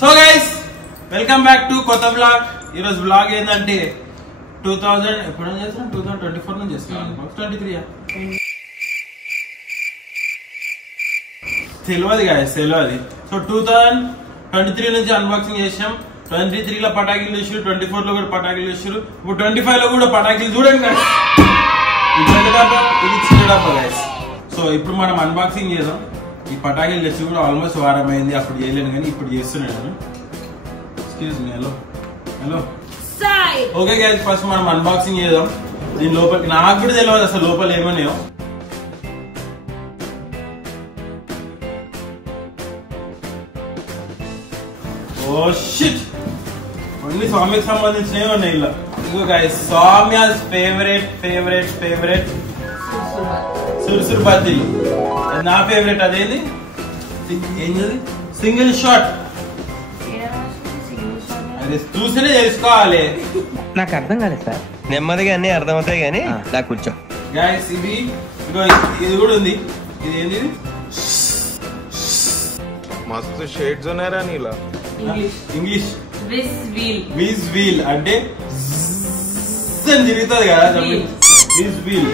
So guys welcome back to కొత్త blog. ఈరోజు blog ఏంటంటే 2000 ఎప్పుడు చేస్తున్నాం, 2024 నుంచి చేస్తున్నాం, 23 తెలియదు గాయస్, తెలియదు. సో 2023 నుంచి అన్బాక్సింగ్ చేసాం. 23 లో పటాకీలు చూసారు, 24 లో కూడా పటాకీలు చూసారు, ఇప్పుడు 25 లో కూడా పటాకీలు చూడండి గాయస్. ఇది చిన్న గాయస్. సో ఇప్పుడు మనం అన్బాక్సింగ్ చేద్దాం. ఈ పటాకీలు తెచ్చి కూడా ఆల్మోస్ట్ వారం అయింది, అప్పుడు చేయలేను కానీ ఇప్పుడు చేస్తున్నాను. Excuse me, hello hello. Okay guys, first మనం అన్బాక్సింగ్ చేద్దాం. దీని లోపల నాకు కూడా తెలియదు అసలు లోపల ఏమన్నాయో. ఓ షిట్, అన్ని స్వామికి సంబంధించినవి ఉన్నాయి ఇలా. ఇదిగో గైస్, స్వామ్యాస్ ఫేవరెట్ ఫేవరెట్ ఫేవరెట్ సురుసురు బద్దీలు. నా ఫేవరెట్ అదేంది, ఏంటది, సింగిల్ షాట్. అది చూసినే తెలుసుకోవాలి. నాకు అర్థం కాలేదు సార్. నెమ్మదిగా అన్ని అర్థమవుతాయి కానీ నాకు కూర్చో. గైస్ ఇది ఇది కూడా ఉంది. ఇది ఏంది, మస్తు షేడ్స్ ఉన్నారా నీలా. ఇంగ్లీష్ విజ్ వీల్ అంటే తిరుగుతుంది కదా, విజ్ వీల్.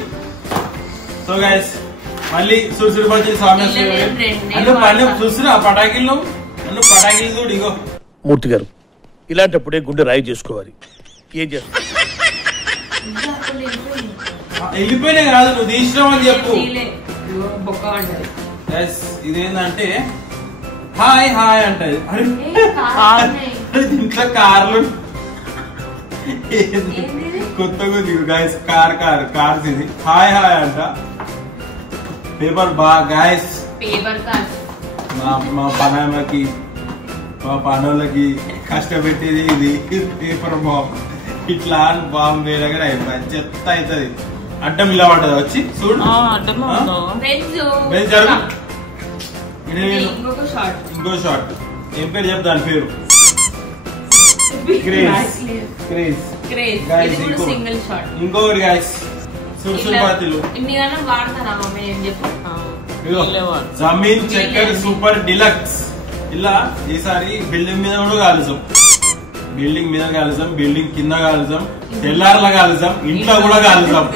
సో గైస్ మళ్ళీ సురుసురు బద్దీలు స్వామి అంటే పని చూస్తున్నా పటాకీలు. నన్ను పటాకీలు చూడు. ఇగో మూర్తి గారు, ఇలాంటప్పుడే గుండె రాయి చేసుకోవాలి. ఏం చేస్తా, వెళ్ళిపోయినా కాదు, నువ్వు తీసినావు అని చెప్పు. ఇదేంటంటే హాయ్ హాయ్ అంటది. అరే దీంట్లో కార్లు కొత్తగా గాయస్, కార్స్. ఇది హాయ్ హాయ్ అంట. పేపర్ గాయస్, మా పనామకి మా పనులకి కష్టపెట్టేది ఇది పేపర్ బాంబ్. ఇట్లా బాంబ్ వేయగా చెత్త అవుతుంది. అడ్డం ఇలా పడ్డది వచ్చి చూడు. ఇంకో షార్ట్. ఏం పేరు చెప్తా, దాని పేరు ఇంకొకటి గాయస్, సురుసురు బద్దీలు. జమీన్ చక్కెర సూపర్ డిలక్స్. ఇలా ఈసారి బిల్డింగ్ మీద కూడా కాలుసాం, బిల్డింగ్ మీద కాలుసాం, బిల్డింగ్ కింద కాలుసాం, తెల్లార్లా కాలుసాం, ఇంట్లో కూడా కాలుసాం.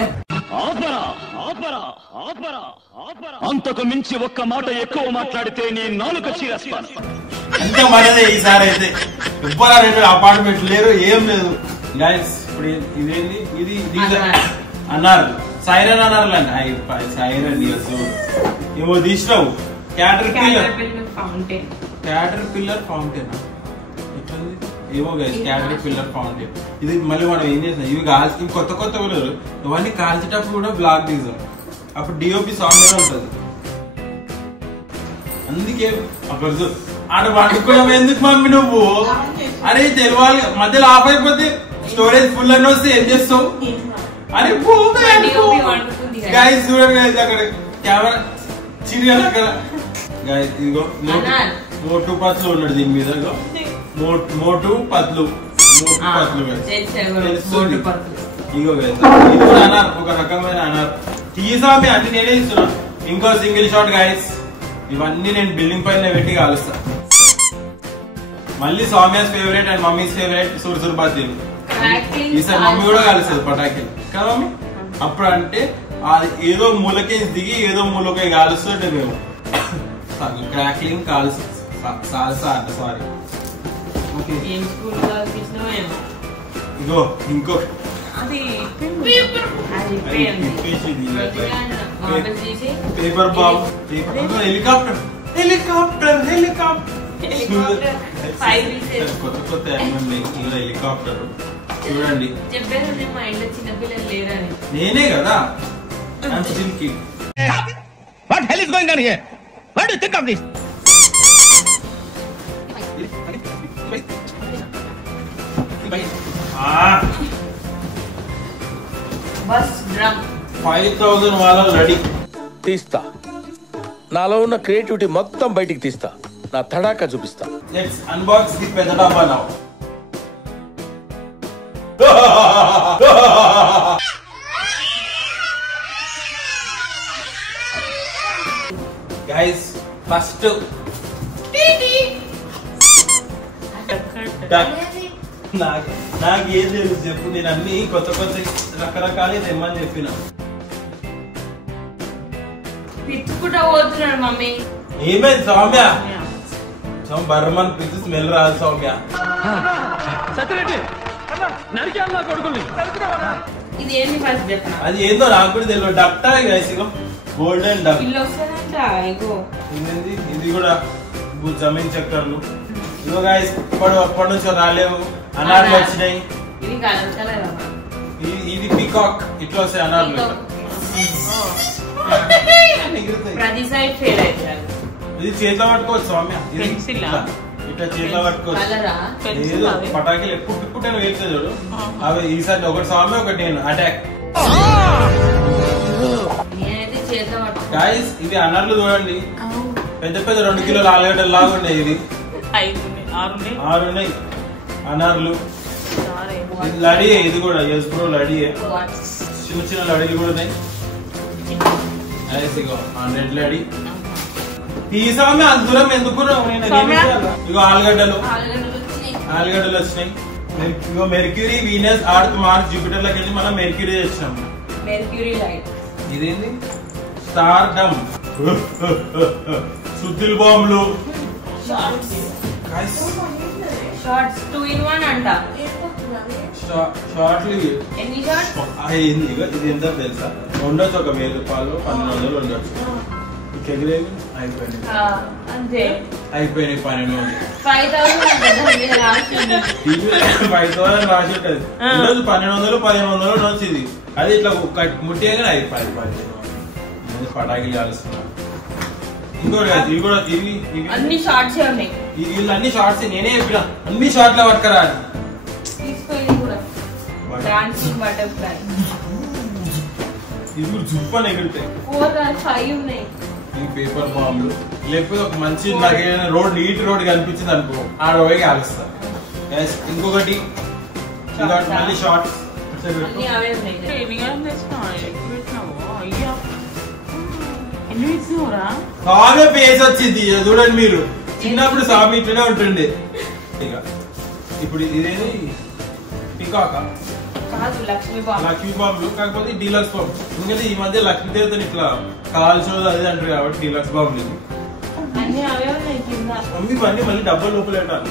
అంతకు మించి ఒక్క మాట ఎక్కువ మాట్లాడితే నీ నాలుక చీరేస్తాను. అంత మనదే ఈసారి అయితే. ఎవ్వరా రెండు అపార్ట్మెంట్ లేరు, ఏం లేదు గైస్. ఇప్పుడు ఇదేంది, ఇది అన్నారు సైరన్ అన్నారు అండి. సైరన్ ఏమో తీసినావు. క్యాటర్ పిల్లర్ ఫౌంటైన్ ఏమో గైస్, క్యాటర్ పిల్లర్ ఫౌంటైన్. ఇది మళ్ళీ మనం ఏం చేస్తాం, ఇవి కాల్చి కొత్త కొత్త కూడా ఇవన్నీ కాల్చేటప్పుడు కూడా బ్లాక్ తీసాం. అప్పుడు డిఓపి సాంగ్ ఉంటది. అందుకే అప్పుడు ఆడ వండుకోవడం ఎందుకు మమ్మీ నువ్వు, అరే తెలియాలి. మధ్యలో ఆఫ్ అయిపోతే స్టోరేజ్ ఫుల్ అని వస్తే ఏం చేస్తావు. అరే గైస్ చూడండి గైస్, అక్కడ కెమెరా చిరిగా గైస్. ఇదిగో మోటు పత్లు ఉన్నాడు దీని మీద. మోటు పత్లు ఇగో గైస్, ఇది కూడా అన్నారు, ఒక రకమైన అన్నారు. తీసామి అన్ని నేనే ఇస్తున్నా. ఇంకో సింగిల్ షాట్ గైస్. ఇవన్నీ నేను బిల్డింగ్ పైన పెట్టి కాలుస్తా. మళ్ళీ స్వామియాస్ ఫేవరెట్ అండ్ మమ్మీస్ ఫేవరెట్ సురుసురు బద్దీలు. ఈసారి మమ్మీ కూడా కాలుస్తుంది పటాకీలు కదా మమ్మీ. అప్పుడు అంటే అది ఏదో మూలకే దిగి ఏదో మూలకే కాలుస్తుంటే మేము క్రాక్లింగ్ కాల్స్ సాల్సా అంట. సారీ. ఇగో ఇంకో paper bomb. Helicopter helicopter helicopter. కొత్త కొత్త హెలికాప్టర్ చూడండి. నేనే కదా. What hell is going on here? What do you think of this? Bus drum 5000 వాళ్ళ రెడీ. తీస్తా, నాలో ఉన్న క్రియేటివిటీ మొత్తం బయటికి తీస్తా, నా తడాకా చూపిస్తా. లెట్స్ అన్బాక్స్ ది పెద్ద డబ్బా నౌ. గైస్ ఫస్ట్ నాకు ఏం తెలుసు చెప్పు. నేను అన్ని కొత్త కొత్త రకరకాలు తెమ్మని చెప్పిన. పిచ్చుకుంటా పోతున్నాడు మమ్మీ. ఏమైంది సౌమ్య? బర్మన్ పిచ్చి స్మెల్ రాదు సౌమ్య. ఇది ఏంటి ఫస్ట్ చెప్పనా? అది ఏందో నాకు కూడా తెలియదు. డక్టా గోల్డెన్ డక్. ఇల్లు వస్తానంట. ఇగో ఇది కూడా జమీన్ చక్కర్లు. ఇదిగో గాయస్ అప్పటి నుంచి రాలేవు. అనార్లు వచ్చినాయి. ఇది కలర్ కలర్. ఇది పీకాక్. ఇట్లా వస్తాయి అనార్లు. ప్రతి సైడ్ ఫెయిల్ అవుతారు. ఇది చేతిలో పట్టుకోవచ్చు సౌమ్య. ఇట్లా చేతిలో పట్టుకోవచ్చు. ఏదో పటాకీలు ఎప్పుడు వేస్తే చూడు. అవి ఈసారి ఒకటి సౌమ్య ఒకటి నేను అటాక్. గాయస్ ఇవి అనార్లు చూడండి. పెద్ద పెద్ద 2 కిలోల ఆలుగడ్డలు లాగా ఉన్నాయి. ఇది 6 ఉన్నాయి అనార్లు. లడి. ఇది కూడా ఎస్ బ్రో లడి. చిన్న చిన్న లడీలు కూడా ఉన్నాయి. 100 లడి. తీసామే అంత దూరం ఎందుకు? ఇగో ఆలుగడ్డలు వచ్చినాయి. ఇగో Mercury, Venus, Earth, Mars, Jupiter లకి వెళ్ళి మనం మెర్క్యూరీ తెచ్చినాం. ఇదేంది? స్టార్ డమ్. సుద్దిల్ బాంబులు. షార్ట్స్ 2 in 1 అంట. షార్ట్లు ఎన్ని షార్ట్స్? ఇది ఎంత తెలుసా? ఉండొచ్చు ఒక 1000 రూపాయలు 1200 ఉండొచ్చు. అయిపోయినాయి 1200. 5000 రాసి ఉంటది. ఈరోజు 1200 1500 వచ్చింది. అది ఇట్లా ముట్టిగానే అయిపోయి పటాకీలు కాలుస్తున్నా. ఇంకోటి ఇవి కూడా ఇవి అన్ని షార్ట్స్ ఉన్నాయి. వీళ్ళు అన్ని షార్ట్స్. నేనే చెప్పిన అన్ని షార్ట్ల పట్టుకరా. ఇవి జుప్పని ఎగురుతాయి. 5 ఉన్నాయి. ఈ పేపర్ బాంబులు. లేకపోతే ఒక మంచి నాకు రోడ్ నీట్ రోడ్ కనిపించింది అనుకో, ఆ రోడ్ కాలుస్తా. ఇంకొకటి మళ్ళీ షార్ట్స్. స్వామి పేస్ వచ్చింది చూడండి మీరు. చిన్నప్పుడు స్వామి ఇట్లనే ఉంటుండే. ఇక ఇప్పుడు ఇదేది పికాకా లక్ష్మీ బాంబులు. కాకపోతే డీలక్స్ బాంబు. ఎందుకంటే ఈ మధ్య లక్ష్మీ దేవతని ఇట్లా కాల్చోదు అది అంటారు కాబట్టి డీలక్స్ బాంబులు. మమ్మీ ఇవన్నీ మళ్ళీ డబ్బులు లోపల పెట్టాలి.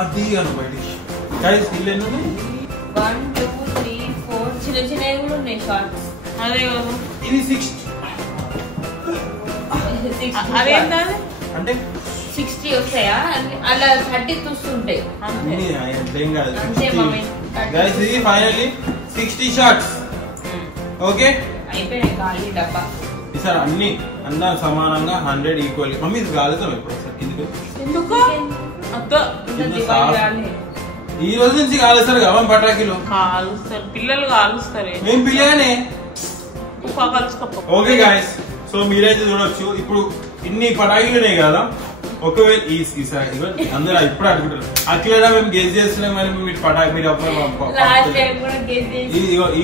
అది అను బయటికి. ఇల్లు 1 2 3 4 చిన్న చిన్నవి కూడా ఉన్నాయి షార్ట్స్. అదే కదా. ఇది 60 అంటే 60 వస్తాయా? అలా 30 చూస్తుంటాయి. ఇది ఫైనల్లీ 60 షార్ట్స్. ఓకే అయిపోయాయి. ఖాళీ డబ్బా. ఈసారి అన్ని సమానంగా 100 ఈక్వల్. మమ్మీ ఇది కాలుతాం ఎప్పుడు సార్ కిందికి? ఈ రోజు నుంచి కాలుస్తారు కదా పటాకీలు. కాలుస్తారు పిల్లలు కాలుస్తారు. మేము పిల్లగానే. ఓకే గాయస్, సో మీరైతే చూడొచ్చు ఇప్పుడు ఇన్ని పటాకీలు ఉన్నాయి కదా. ఒకవేళ ఈసారి అందరూ ఇప్పుడు అడుగుతారు అఖిల మేము గెస్ చేస్తున్నాం మీరు పటాకి మీరు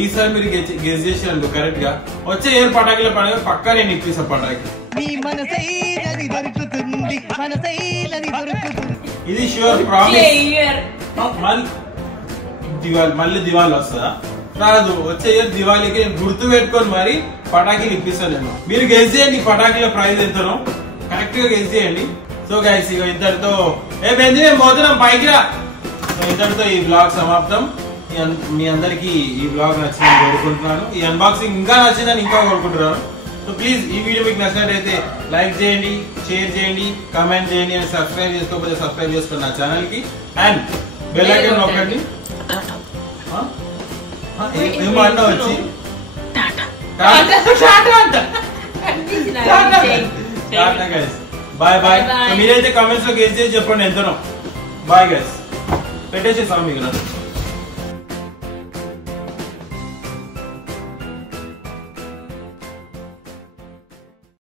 ఈసారి మీరు గెస్ చేసినందుకు కరెక్ట్ గా వచ్చే ఏ పటాకీల పండుగ పక్కా నేను ఇప్పిస్తా పటాకి. ఇది షూర్ ప్రామిస్. మళ్ళీ దివాళీ వస్తుందా? రాదు. వచ్చే ఇయర్ దివాళీకి నేను గుర్తు పెట్టుకొని మరి పటాకీలు ఇప్పిస్తాను నేను. మీరు గెస్ చేయండి పటాకీల ప్రైస్ ఎంతనో కరెక్ట్ గా గెస్ చేయండి. సో గైస్ ఇక ఇంతటితో మేము పోతున్నాం పైకి రా. సో ఇంతటితో ఈ బ్లాగ్ సమాప్తం. మీ అందరికి ఈ బ్లాగ్ నచ్చిందని కోరుకుంటున్నాను. ఈ అన్బాక్సింగ్ ఇంకా నచ్చిందని ఇంకా కోరుకుంటున్నాను. సో ప్లీజ్ ఈ వీడియో మీకు నచ్చినట్టయితే లైక్ చేయండి, షేర్ చేయండి, కామెంట్ చేయండి అండ్ సబ్స్క్రైబ్ చేసుకోకపోతే సబ్స్క్రైబ్ చేసుకోండి నా ఛానల్ కి. అండ్ బెల్ ఐకాన్ నొక్కండి. ఏమన్నా వచ్చి బాయ్ బాయ్. మీరైతే కామెంట్స్ లో గెస్ చేసి చెప్పండి ఎంతనో. Bye guys. పెట్టేసేసాం మీకు.